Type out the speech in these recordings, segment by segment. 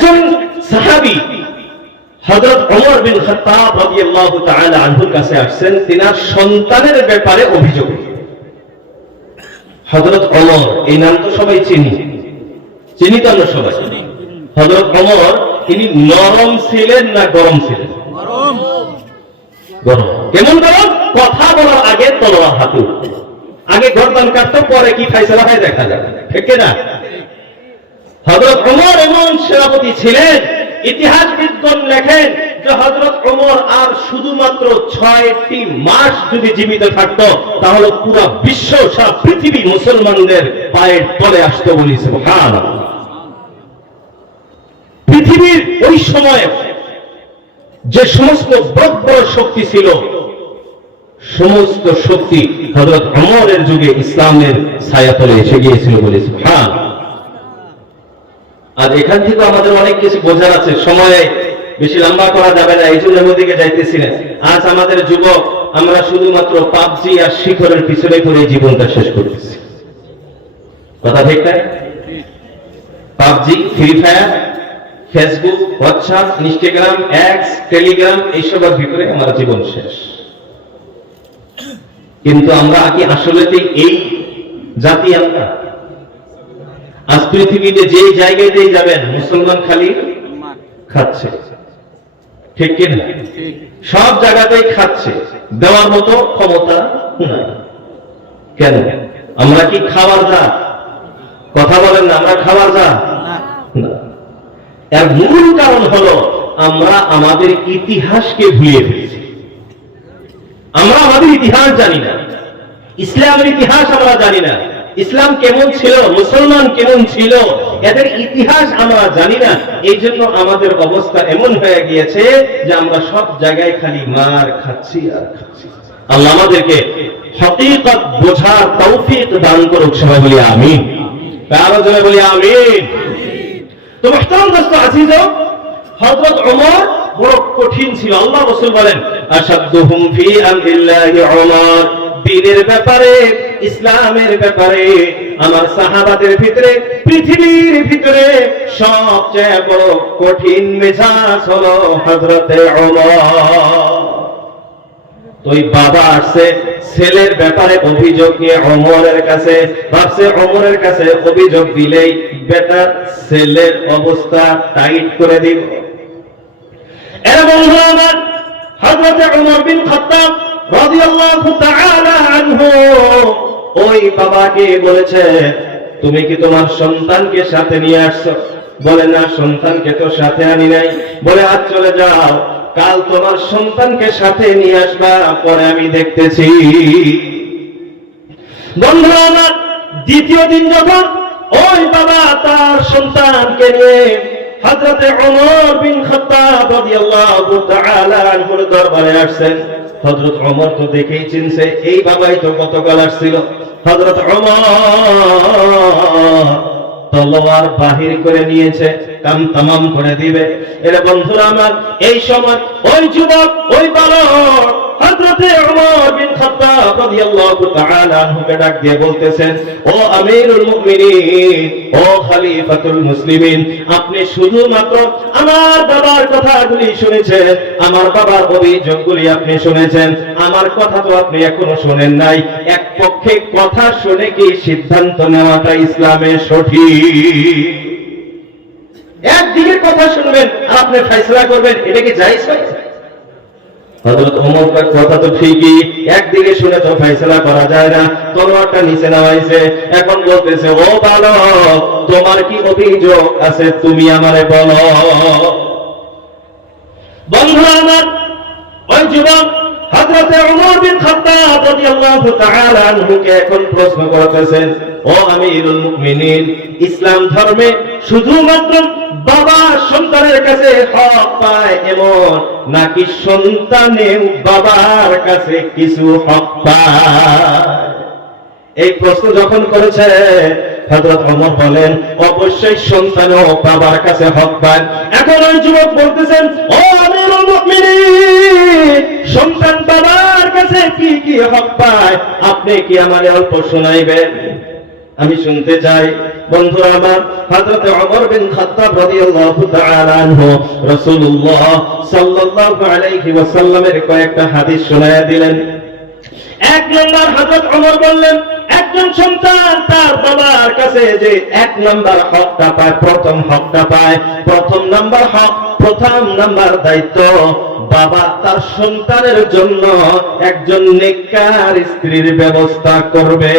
একজন সাহাবী হযরত ওমর বিন খাত্তাব রাদিয়াল্লাহু তাআলা আনহুর কাছে আসছেন তিনার সন্তানের ব্যাপারে অভিযোগ। হযরত ওমর, এই নাম তো সবাই চিনি তো আমরা সবাই। হযরত ওমর তিনি নরম ছিলেন না গরম ছিলেন? গরম। কেমন গরম? কথা বলার আগে তলোয়ার হাতে, আগে গর্দান কাটতো, পরে কি ফয়সালা হয় দেখা যাবে, ঠিক না? হযরত ওমর এমন সেনাপতি ছিলেন, ইতিহাসবিদগণ লেখেন যে হযরত ওমর আর শুধুমাত্র 6টি মাস যদি জীবিত থাকতো তাহলে পুরো বিশ্ব, সারা পৃথিবী মুসলমানদের পায়ের তলে আসতো, বলি সুবহানাল্লাহ। পৃথিবীর ওই সময়ে যে সমস্ত বড় বড় শক্তি ছিল, সমস্ত শক্তি হযরত ওমরের যুগে ইসলামের ছায়াতলে এসে গিয়েছিল, বলি সুবহানাল্লাহ। আর এখান থেকে আমাদের অনেক কিছু বোঝার আছে, সময়ে বেশি লম্বা করা যাবে না, এই জন্য ওদিকে যাইতেছি না। আজ আমাদের যুবক আমরা শুধুমাত্র পাবজি আর শিখরের পিছনে পড়ে জীবনটা শেষ করতেছি, কথা ঠিক না? PUBG, free fire, Facebook, WhatsApp, Instagram, x, Telegram, এইসবের ভিতরে আমার জীবন শেষ। কিন্তু আমরা কি আসলে এই জাতি? আমরা আজ পৃথিবীতে যে জায়গাতেই যাবেন মুসলমান খালি খাচ্ছে, ঠিক কিনা? সব জায়গাতেই খাচ্ছে, দেওয়ার মতো ক্ষমতা নাই। কেন? আমরা কি খাওয়ার যা? কথা বলেন না, আমরা খাওয়ার যা না। এর মূল কারণ হলো আমরা আমাদের ইতিহাসকে ভুলিয়ে ফেলেছি। আমরা আমাদের ইতিহাস জানি না, ইসলামের ইতিহাস আমরা জানি না। ইসলাম কেমন ছিল, মুসলমান কেমন ছিল, এদের ইতিহাস আমরা জানি না। এই জন্য আমাদের অবস্থা এমন হয়ে গিয়েছে যে আমরা সব জায়গায় খালি মার খাচ্ছি আর খাচ্ছি। আল্লাহ আমাদেরকে হকিকত বোঝার তৌফিক দান করুক, সবাই বলি আমিন। কারো জন্য বলি আমিন। তো মুহতারাম দোস্ত আজিজ, হযরত ওমর বড় কঠিন ছিল। আল্লাহ রাসূল বলেন, আশাদুহুম ফি আমরিল্লাহি ওমর, দ্বীনের ব্যাপারে, ইসলামের ব্যাপারে আমার সাহাবাদের ভিতরে, পৃথিবীর ভিতরে সবচেয়ে বড় কঠিন মেজাজ হলো হযরতে ওমর। তো ওই বাবা আসছে ছেলের ব্যাপারে অভিযোগ নিয়ে ওমরের কাছে, ভাবছে ওমরের কাছে অভিযোগ দিলেই বেটা ছেলের অবস্থা টাইট করে দিব। এরা বলল আমার হযরতে ওমর বিন খাত্তাব রাদিয়াল্লাহু তাআলা আনহু ওই বাবাকে বলেছে, তুমি কি তোমার সন্তানকে সাথে নিয়ে আসছো? বলে না, সন্তানকে তো সাথে আনি নাই। বলে আজ চলে যাও, কাল তোমার সন্তানকে সাথে নিয়ে আসবা, পরে আমি দেখতেছি। বন্ধুরা আমার, দ্বিতীয় দিন যখন ওই বাবা তার সন্তানকে নিয়ে হযরতে ওমর বিন খাত্তাব রাদিয়াল্লাহু তাআলা আনহুর দরবারে আসছেন, হযরত ওমর তো দেখেই চিনছে এই বাবাই তো গতকাল আসছিল। হযরত ওমর তলোয়ার বাহির করে নিয়েছে, কাম তামাম করে দিবে। এর বন্ধুরা আমার, এই সময় ওই যুবক, ওই বালক হযরতে ওমর বিন খাত্তাব রাদিয়াল্লাহু তাআলা আনহুকে ডাক দিয়ে বলতেছেন, ও আমিরুল মুমিনিন, ও খলিফাতুল মুসলিমিন, আপনি শুধুমাত্র আমার বাবার কথাগুলি শুনেছেন, আমার বাবার অভিযোগগুলি আপনি শুনেছেন, আমার কথা তো আপনি এখনো শুনেন নাই। এক পক্ষে কথা শুনে কি সিদ্ধান্ত নেওয়াটা ইসলামের সঠিক? একদিকে কথা শুনবেন আর আপনি ফয়সালা করবেন, এটা কি জায়েজ হয়? হযরত ওমর কথা তো ঠিকই, একদিকে শুনে তো ফয়সালা করা যায় না। তলোয়ারটা নিচে নামাইছে, এখন বলতেছে, ও বালক, তোমার কি অভিযোগ আছে তুমি আমারে বলো। বন্ধুরা আমার, ওই যুবক হযরতে ওমর বিন খাত্তাব রাদিয়াল্লাহু তাআলা আনহুকে এখন প্রশ্ন করতেছেন, ও আমিরুল মুমিনিন, ইসলাম ধর্মে শুধুমাত্র বাবা সন্তানের কাছে হক পায় এমন, নাকি সন্তানেও বাবার কাছে কিছু হক পায়? এই প্রশ্ন যখন করেছে হযরত ওমর বলেন, অবশ্যই সন্তানও বাবার কাছে হক পায়। এখন ওই যুবক বলতেছেন, ও আমিরুল মুমিনিন, সন্তান বাবার কাছে কি কি হক পায় আপনি কি আমারে অল্প শোনাইবেন? আমি শুনতে চাই বন্ধুরা আমার, হযরত ওমর বিন খাত্তাব রাদিয়াল্লাহু তাআলা আনহু রাসূলুল্লাহ সাল্লাল্লাহু আলাইহি ওয়াসাল্লামের কয়েকটা হাদিস শোনায়া দিলেন। এক নম্বর হযরত ওমর বললেন, একজন সন্তান তার বাবার কাছে যে এক নম্বর হকটা পায়, প্রথম হকটা পায়, প্রথম নম্বর হক, প্রথম নম্বর দায়িত্ব, বাবা তার সন্তানের জন্য একজন নেককার স্ত্রীর ব্যবস্থা করবে।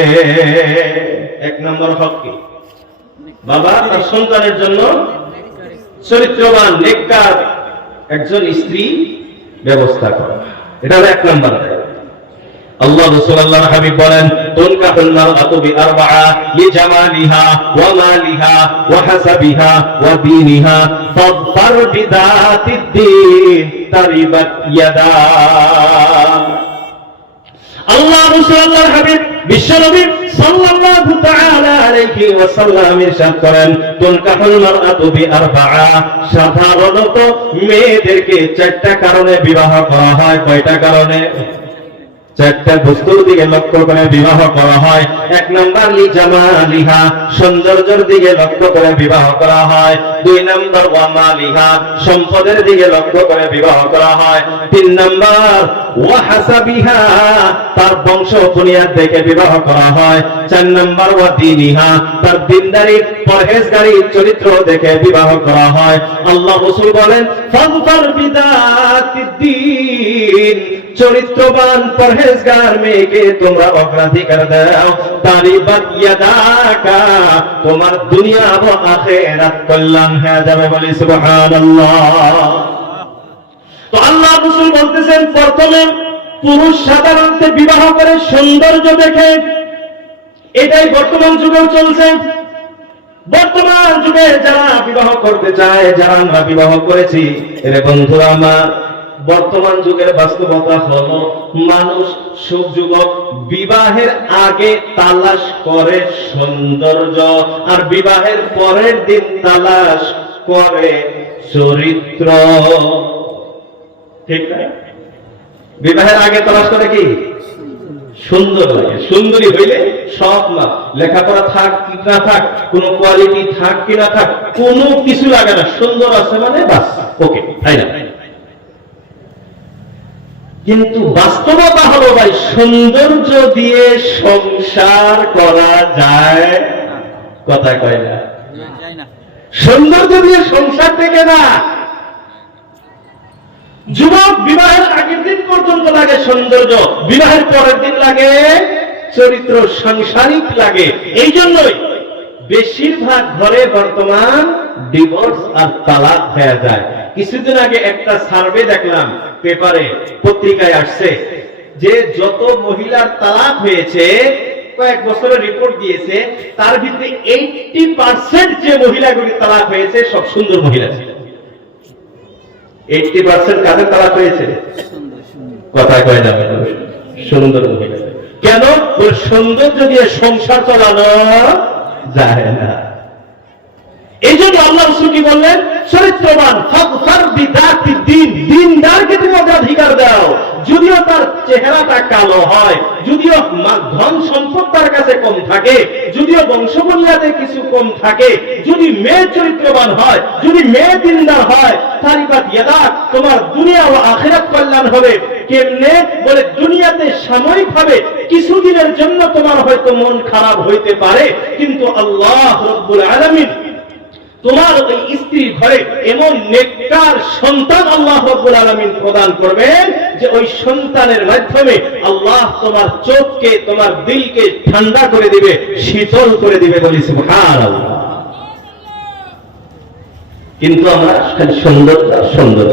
এক নম্বর হক কি? বাবা তার সন্তানের জন্য চরিত্রবান নেককার একজন স্ত্রী ব্যবস্থা করে, এটা হলো এক নম্বর দায়িত্ব। আল্লাহ রাসূল আল্লাহর হাবিব বলেন, তুনকাহুল মারআতু বিআরবাআ লিজামালিহা ওয়া মালিহা ওয়া হাসাবিহা ওয়া দীনিহা ফাযফার বিযাতিদ দীন তারিবাত ইয়াদা। আল্লাহ রাসূল আল্লাহর হাবিব বিশ্বনবী সাল্লাল্লাহু তাআলা আলাইহি ওয়াসাল্লাম ইরশাদ করেন, তুনকাহুল মারআতু বিআরবাআ, সাধারণত মেয়েদেরকে চারটা কারণে বিবাহ করা হয়। কয়টা কারণে? চারটা বস্তুর দিকে লক্ষ্য করে বিবাহ করা হয়। এক নম্বর লিজামালিহা, সৌন্দর্যের দিকে লক্ষ্য করে বিবাহ করা হয়। দুই নম্বর ওয়া মালিহা, সম্পদের দিকে লক্ষ্য করে বিবাহ করা হয়। তিন নম্বর ওয়া হাসাবিহা, তার বংশ বুনিয়াদ দেখে বিবাহ করা হয়। চার নম্বর ওয়া দীনিহা, তার দিনদারি পরহেজগারি চরিত্র দেখে বিবাহ করা হয়। আল্লাহ রাসূল বলেন, ফাযফার বিযাতিদ দীন, চরিত্রবান পরহেজগার মেয়েকে তোমরা অগ্রাধিকার দাও। তারিবাত ইয়াদাকা, তোমার দুনিয়া ও আখিরাত কল্যাণ হয়ে যাবে। বলি সুবহানাল্লাহ। তো আল্লাহ রাসূল বলতেছেন, প্রথমে পুরুষ সাধারণত বিবাহ করে সৌন্দর্য দেখে, এটাই বর্তমান যুগেও চলছে। বর্তমান যুগে যারা বিবাহ করতে চায়, যারা আমরা বিবাহ করেছি, এর বন্ধুরা আমার, বর্তমান যুগের বাস্তবতা হলো মানুষ, সব যুবক বিবাহের আগে তালাশ করে সৌন্দর্য, আর বিবাহের পরের দিন তালাশ করে চরিত্র। ঠিক না? বিবাহের আগে তালাশ করে কি? সুন্দর লাগে, সুন্দরী হইলে সব না, লেখাপড়া থাক কি না থাক, কোন কোয়ালিটি থাক কি না থাক, কোনো কিছু লাগে না, সুন্দর আছে মানে বাস ওকে, তাই না? কিন্তু বাস্তবতা হলো ভাই, সৌন্দর্য দিয়ে সংসার করা যায়? কথা কয় না, সৌন্দর্য দিয়ে সংসার থেকে না। যুবক বিবাহের আগের দিন পর্যন্ত লাগে সৌন্দর্য, বিবাহের পরের দিন লাগে চরিত্র, সাংসারিক লাগে। এই জন্যই বেশিরভাগ ঘরে বর্তমান ডিভোর্স আর তালাক হয়ে যায়। কিছুদিন আগে একটা সার্ভে দেখলাম, পেপারে পত্রিকায় আসছে, যে যত মহিলার তালাক হয়েছে, কয়েক বছরের রিপোর্ট দিয়েছে, তার ভিতরে 80% যে মহিলাগুলি তালাক হয়েছে সব সুন্দর মহিলা ছিল। 80% কাদের তালাক হয়েছে? কথা কয় না, সুন্দর মহিলা। কেন? ওর সৌন্দর্য দিয়ে সংসার চালানো যায় না। এই জন্য আল্লাহ রাসূল কি বললেন? চরিত্রবান, ফাযফার বিযাতিদ দীন, দিনদারকে তুমি অগ্রাধিকার দাও। যদিও তার চেহারাটা কালো হয়, যদিও ধন সম্পদ তার কাছে কম থাকে, যদিও বংশবুনিয়াদে কিছু কম থাকে, যদি মেয়ে চরিত্রবান হয়, যদি মেয়ে দিনদার হয়, তারিবাত ইয়াদাক, তোমার দুনিয়া ও আখিরাত কল্যাণ হবে। কেমনে? বলে দুনিয়াতে সাময়িকভাবে কিছুদিনের জন্য তোমার হয়তো মন খারাপ হইতে পারে, কিন্তু আল্লাহ রাব্বুল আলামিন তোমার ওই স্ত্রী ঘরে এমন নেককার সন্তান আল্লাহ রাব্বুল আলামিন প্রদান করবেন যে ওই সন্তানের মাধ্যমে আল্লাহ তোমার চোখকে, তোমার দিলকে ঠান্ডা করে দিবে, শীতল করে দিবে। বলি সুবহানাল্লাহ। কিন্তু আমরা খালি সৌন্দর্য।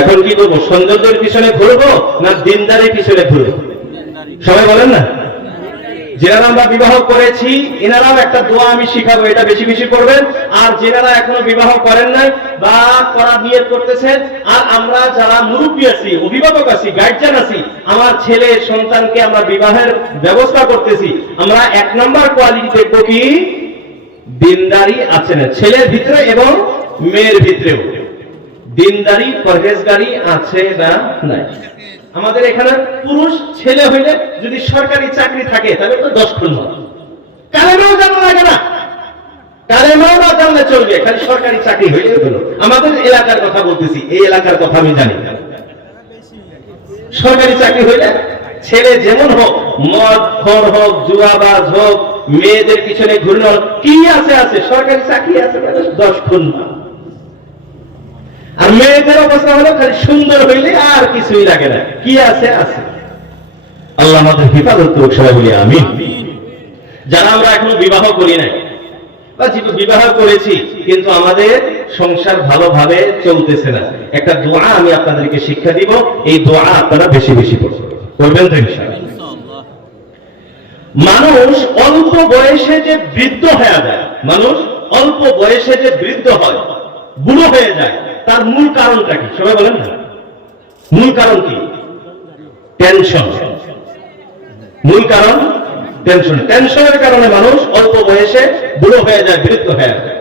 এখন কি করবো? সৌন্দর্যের পিছনে ঘুরবো না দিনদারের পিছনে ঘুরবো? সবাই বলেন না। যারা আমরা বিবাহ করেছি এনারাও একটা দোয়া আমি শিখাবো, এটা বেশি বেশি করবেন। আর যারা এখনো বিবাহ করেন নাই বা করার নিয়ত করতেছেন, আর আমরা যারা মুরব্বী আছি, অভিভাবক আছি, গার্জিয়ান আছি, আমার ছেলে সন্তানকে আমরা বিবাহের ব্যবস্থা করতেছি, আমরা এক নম্বর কোয়ালিটি দেখবো কি? দিনদারি আছে না ছেলের ভিতরে এবং মেয়ের ভিতরেও। দিনদারি পরহেজগারি আছে না নাই? আমাদের এখানে পুরুষ ছেলে হইলে যদি সরকারি চাকরি থাকে তাহলে তো 10 খুন হয়, কালেমাও জানা লাগে না, কালেমাও না জানলে চলবে, খালি সরকারি চাকরি হয়ে গেল। আমাদের এলাকার কথা বলতেছি, এই এলাকার কথা আমি জানি। সরকারি চাকরি হইলে ছেলে যেমন হোক, মদ খোর হোক, জুয়াবাজ হোক, মেয়েদের পিছনে ঘুরনো, কি আছে আছে, সরকারি চাকরি আছে 10 খুন। আর মেয়েদের অবস্থা হলো খালি সুন্দর হইলে আর কিছুই লাগে না, কি আছে আছে। আল্লাহ আমাদের হেফাজত করুক, সবাই বলি আমিন। যারা আমরা এখনো বিবাহ করি নাই বা বিবাহ করেছি কিন্তু আমাদের সংসার ভালোভাবে চলতেছে না, একটা দোয়া আমি আপনাদেরকে শিক্ষা দিব, এই দোয়া আপনারা বেশি বেশি করবেন তো ইনশাআল্লাহ। মানুষ অল্প বয়সে যে বৃদ্ধ হয়ে যায়, মানুষ অল্প বয়সে যে বৃদ্ধ হয়, বুড়ো হয়ে যায়, তার মূল কারণটা কি সবাই বলেন না? মূল কারণ কি? টেনশন। মূল কারণ টেনশন। টেনশনের কারণে মানুষ অল্প বয়সে বুড়ো হয়ে যায়, বৃদ্ধ হয়ে যায়।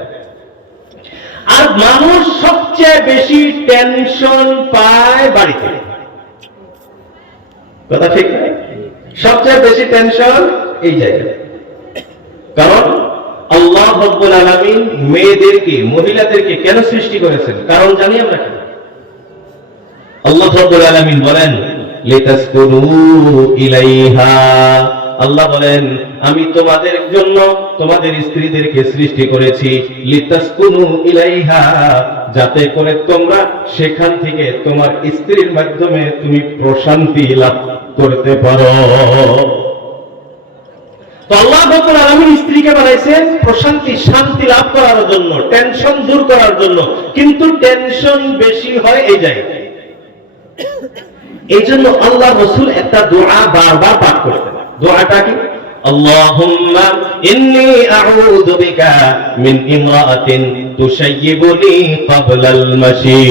আর মানুষ সবচেয়ে বেশি টেনশন পায় বাড়িতে, কথা ঠিক না? সবচেয়ে বেশি টেনশন এই জায়গায়। কারণ আল্লাহ রাব্বুল আলামিন মেয়েদেরকে, মহিলাদেরকে কেন সৃষ্টি করেছেন? কারণ জানি আমরা কি? আল্লাহ রাব্বুল আলামিন বলেন লিতাসকুনু ইলাইহা, আল্লাহ বলেন আমি তোমাদের জন্য তোমাদের স্ত্রীদেরকে সৃষ্টি করেছি, লিতাসকুনু ইলাইহা, যাতে করে তোমরা সেখান থেকে তোমার স্ত্রীর মাধ্যমে তুমি প্রশান্তি লাভ করতে পারো। তো আল্লাহ রাব্বুল আলামিন স্ত্রীকে বানাইছেন প্রশান্তি, শান্তি লাভ করার জন্য, টেনশন দূর করার জন্য। কিন্তু টেনশন বেশি হয় এই জায়গায়। এই জন্য আল্লাহ রাসূল একটা দোয়া বারবার পাঠ করতেন। দোয়াটা কি? আল্লাহুম্মা ইন্নী আউযু বিকা মিন ইমরাআতিন তুশাইয়িবুনি ক্বাবলাল মাশী।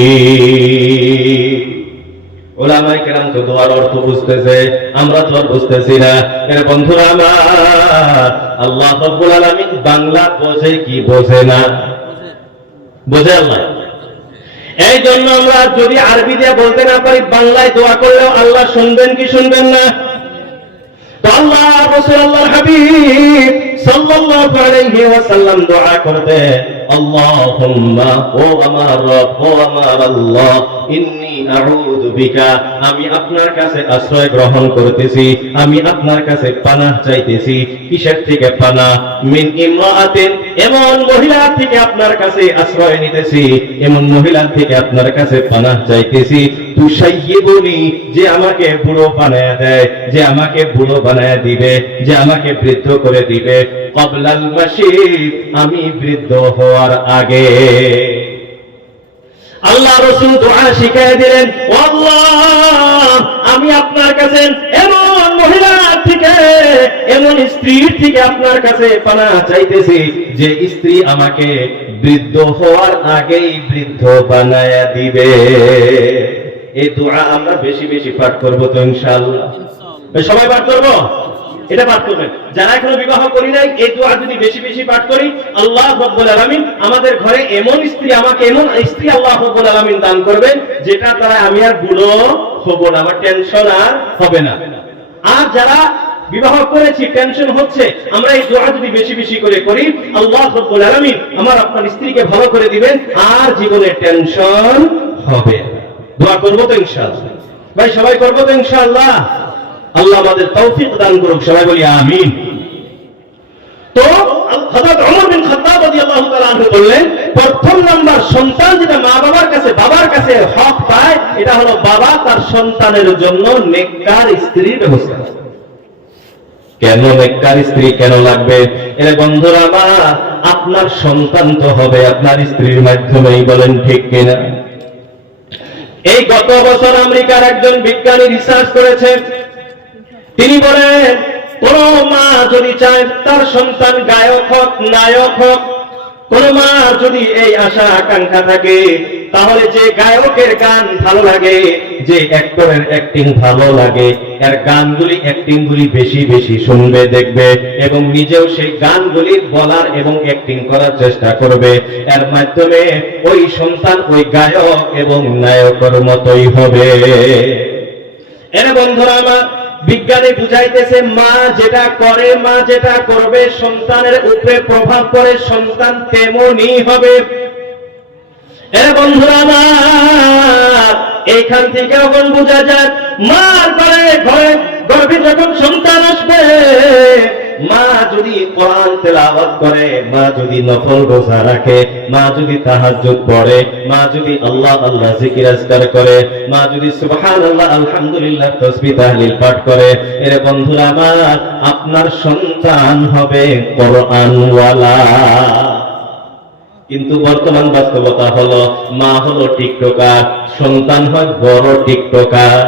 ওলামায়ে কেরাম তো দোয়ার অর্থ বুঝতেছে, আমরা তো আর বুঝতেছি না। এর বন্ধুরা আমার, আল্লাহ রাব্বুল আলামিন বাংলা বোঝে কি বোঝে না? বোঝে আল্লাহ। এই জন্য আমরা যদি আরবি দিয়ে বলতে না পারি, বাংলায় দোয়া করলেও আল্লাহ শুনবেন কি শুনবেন না? তো আল্লাহ রাসূল আল্লাহর হাবিব সাল্লাল্লাহু আলাইহি ওয়াসাল্লাম দোয়া করতেন, আল্লাহুম্মা, ও আমার রব, ও আমার আল্লাহ, ইন্নী আউযু বিকা, আমি আপনার কাছে আশ্রয় গ্রহণ করতেছি, আমি আপনার কাছে পানাহ চাইতেছি। কিসের থেকে পানাহ? মিন ইমরাআতিন, এমন মহিলার থেকে আপনার কাছে আশ্রয় নিতেছি, এমন মহিলার থেকে আপনার কাছে পানাহ চাইতেছি, তুশাইয়িবুনি, যে আমাকে বুড়ো বানায় দেয়, যে আমাকে বুড়ো বানায় দিবে, যে আমাকে বৃদ্ধ করে দিবে, ক্বাবলাল মাশী, আমি বৃদ্ধ হওয়ার আগে। আল্লাহ রাসূল দোয়া শিখিয়ে দিলেন, ও আল্লাহ, আমি আপনার কাছে এমন মহিলার থেকে, এমন স্ত্রীর থেকে আপনার কাছে পানাহ চাইতেছি, যে স্ত্রী আমাকে বৃদ্ধ হওয়ার আগেই বৃদ্ধ বানায়া দিবে। এই দোয়া আমরা বেশি বেশি পাঠ করব তো ইনশাআল্লাহ। সবাই পাঠ করব? এটা পাঠ করবেন। যারা এখনো বিবাহ করি নাই, এই দোয়া যদি বেশি বেশি পাঠ করি, আল্লাহ রাব্বুল আলামিন আমাদের ঘরে এমন স্ত্রী, আমাকে এমন স্ত্রী আল্লাহ রাব্বুল আলামিন দান করবেন, যেটা দ্বারা আমি আর বুড়ো হব না, আমার টেনশন আর হবে না। আর যারা বিবাহ করেছি, টেনশন হচ্ছে, আমরা এই দোয়া যদি বেশি বেশি করে করি, আল্লাহ রাব্বুল আলামিন আমার আপনার স্ত্রীকে ভালো করে দিবেন, আর জীবনে টেনশন হবে। দোয়া করব তো ইনশাআল্লাহ? ভাই সবাই করব তো ইনশাআল্লাহ? আল্লাহ আমাদের তৌফিক দান করুক, সবাই বলি আমিন। তো হযরত ওমর বিন খাত্তাব রাদিয়াল্লাহু তাআলা আনহু বললেন, প্রথম নাম্বার সন্তান যেটা মা বাবার কাছে, বাবার কাছে হক পায়, এটা হলো বাবা তার সন্তানের জন্য নেককার স্ত্রীর ব্যবস্থা। কেন নেককার স্ত্রী কেন লাগবে? এর বন্ধুরা আমার, আপনার সন্তান তো হবে আপনার স্ত্রীর মাধ্যমেই, বলেন ঠিক কিনা? এই গত বছর আমেরিকার একজন বিজ্ঞানী রিসার্চ করেছেন। তিনি বলেন, কোন মা যদি চায় তার সন্তান গায়ক হোক, নায়ক হোক, কোন মা যদি এই আশা আকাঙ্ক্ষা থাকে, তাহলে যে গায়কের গান ভালো লাগে, যে অ্যাক্টরের অ্যাক্টিং ভালো লাগে, এর গানগুলি, অ্যাক্টিং গুলি বেশি বেশি শুনবে, দেখবে, এবং নিজেও সেই গানগুলি বলার এবং অ্যাক্টিং করার চেষ্টা করবে। এর মাধ্যমে ওই সন্তান ওই গায়ক এবং নায়কের মতোই হবে। এর বন্ধুরা আমার, বিজ্ঞানী বুঝাইতেছে মা যেটা করে, মা যেটা করবে সন্তানের উপরে প্রভাব পড়ে, সন্তান তেমনই হবে। বন্ধুরা আমার, এইখান থেকে এখন বোঝা যায় মার ঘরে গর্ভে যখন সন্তান আসবে, মা যদি কোরআন তেলাওয়াত করে, মা যদি নফল রোজা রাখে, মা যদি তাহাজ্জুদ পড়ে, মা যদি আল্লাহ আল্লাহ জিকির আজকার করে, মা যদি সুবহানাল্লাহ আলহামদুলিল্লাহ তাসবিহ তাহলিল পাঠ করে, এর বন্ধুরা আমার, আপনার সন্তান হবে কোরআনওয়ালা। কিন্তু বর্তমান বাস্তবতা হলো মা হলো টিকটকার, সন্তান হয় বড় টিকটকার।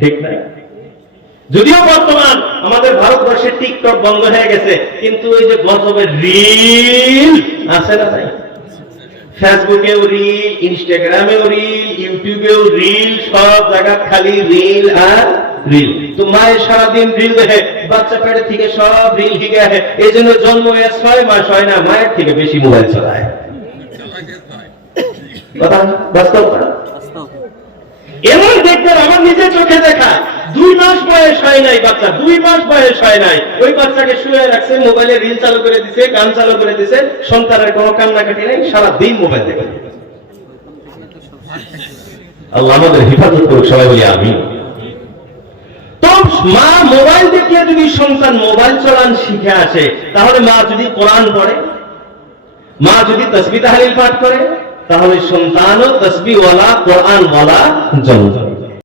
ঠিক না? যদিও বর্তমান আমাদের ভারতবর্ষে টিকটক বন্ধ হয়ে গেছে, কিন্তু ওই যে গজবের রিল আছে না, তাই ফেসবুকেও রিল, ইনস্টাগ্রামেও রিল, ইউটিউবেও রিল, সব জায়গা খালি রিল আর রিল। তো মায়ের সারাদিন রিল দেখে, বাচ্চা পেটে থেকে সব রিল শিখে আসে। এই জন্য জন্ম 6 মাস হয় না, মায়ের থেকে বেশি মোবাইল চালায়। কথা বাস্তব। এমন দেখবেন, আমার নিজের চোখে দেখা, 2 মাস বয়স হয় নাই বাচ্চা, 2 মাস বয়স হয় নাই, ওই বাচ্চাকে শুয়ে রাখছে, মোবাইলে রিল চালু করে দিছে, গান চালু করে দিছে, সন্তানের কোনো কান্নাকাটি নেই, সারাদিন মোবাইল দেখে। আল্লাহ আমাদের হেফাজত করুক, সবাই বলি আমিন। তো মা মোবাইল দেখিয়ে যদি সন্তান মোবাইল চালান শিখে আসে, তাহলে মা যদি কোরআন পড়ে, মা যদি তাসবিহ তাহলিল পাঠ করে, তাহলে সন্তানও তাসবিহওয়ালা কোরআনওয়ালা জন্ম।